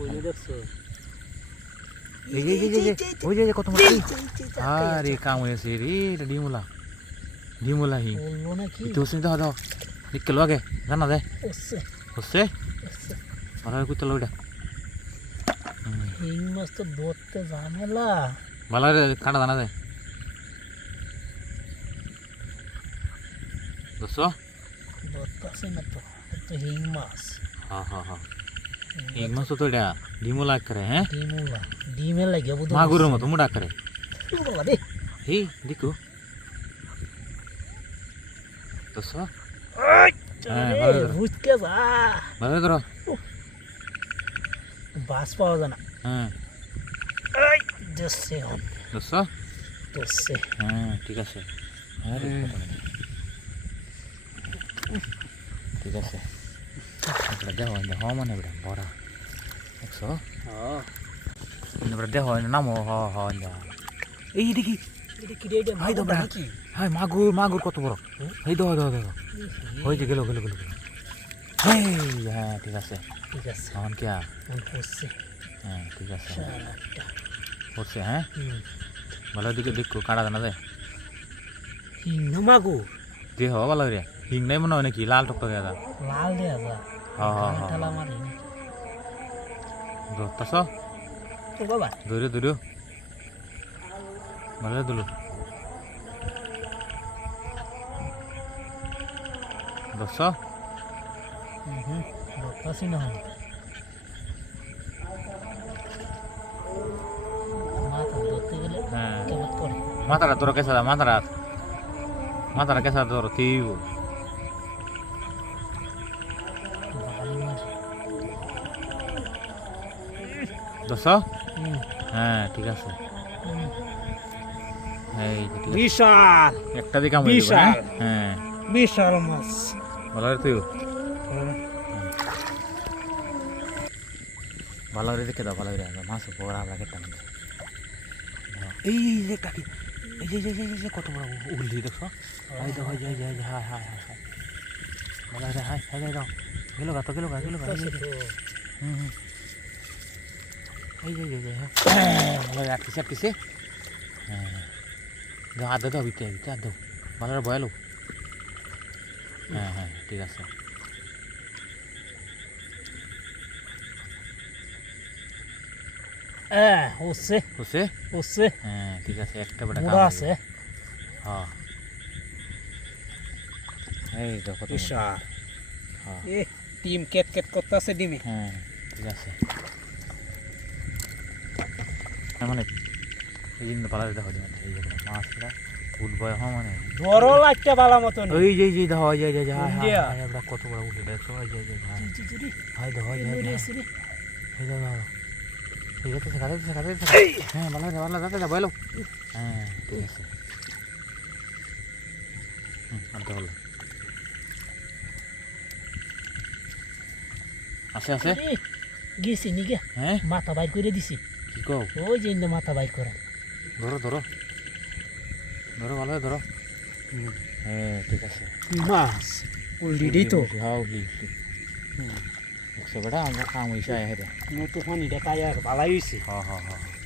কইলে দেখছো ওই যে কত মাছ আরে কাম হয়েছে রে এটা ডিমুলা হি বললো নাকি তো সিন দাও দাও নিকল আগে জানা দে ওসে হচ্ছে ভালো করে কুতলো ওটা হিং মাছ তো ধরতে ঝামেলা ভালো করে কাটা জানা দে দোস্ত ধরতেছে না তো তো হিং মাছ হ্যাঁ হিং মাছ তো এটা ডিমুলা করে হ্যাঁ ডিমে লাগে বুঝো মাগুরের মতো মুড়া করে বাবা রে হে দেখো দোস্ত ভুজকে যা ভালো ধরো বাস পাওয়া যায় না হ্যাঁ দোষে হন দোস্ত দোষে হ্যাঁ ঠিক আছে আরে ঠিক আছে এটা দেখো এটা মানে এটা বড় দেখছো এটা দেখো নাম এই দেখি এটা কি রে হাই তো বড় হাই মাগুর কত বড় এই দেখো হই যে গেল হেই হ্যাঁ ঠিক আছে এখন কি হচ্ছে হ্যাঁ ঠিক আছে শালাটা হচ্ছে হ্যাঁ ভালো দিকে দেখো কাটা জানা যায় হিং না মাগু দেহ ভালো রে হিং নাই মনে হয় নাকি লাল টকটকে দাদা লাল দেয়া যা হ্যাঁ ঠালা মারি দোস্ত ও বাবা দূরে ভালো দুলু দোস্ত ধরতেছি না মাথা ধরতে গেলে হ্যাঁ কেমন করে মাথাটা তোর কেসা মাথাটা কেসা তোর তিব ভালো মাছ দোস্ত হ্যাঁ ঠিক আছে এই যে ঠিক আছে। বিশাল একটা দিকে আমি বিশাল। হ্যাঁ বিশাল মাছ ভালো রে তুই ভালো করে দেখে দাও ভালো করে মাছ পড়া আমরা খেতাম এই যে কাকি এই যে কত বড় উগলি দেখছো হাই দাও হাই হাই ভালো করে হাই দাও গেল গা এই যে ভালো করে আটকিছে হ্যাঁ দাও আদা দাও বিতে দাও ভালো করে বয়ালো হ্যাঁ ঠিক আছে হচ্ছে হ্যাঁ ঠিক আছে একটা বেটা মুড়া আছে হ্যাঁ এই তো কত বিশাল হ্যাঁ এ টিম কেট করতেছে ডিমে হ্যাঁ ঠিক আছে মানে এই জিনিস ভালো দেখো এই যে মাছটা উঠবয় হওয়া মানে বড় লাগছে ভালো মতন ওই যে দেখো এই যে ইন্ডিয়া। আমরা কত বড় উঠে দেখছো এই যে হাই দেখো এই দাও ঠিক আছে খাতে হ্যাঁ ভালো যাতে বলো হ্যাঁ ঠিক আছে আনতে হলো আছে গেছি নিকে হ্যাঁ মাথা বাইর করে দিছি কি কও ওই যে ইন্দে মাথা বাইর করে ধরো ভালো ধরো হ্যাঁ ঠিক আছে মাছ অলরেডি তো হ্যাঁ উঠলি একশো বেটা আমরা খাম হয়েছে আয় রে মোটো পানিটা পাই আর ভালাই হয়েছে হ্যাঁ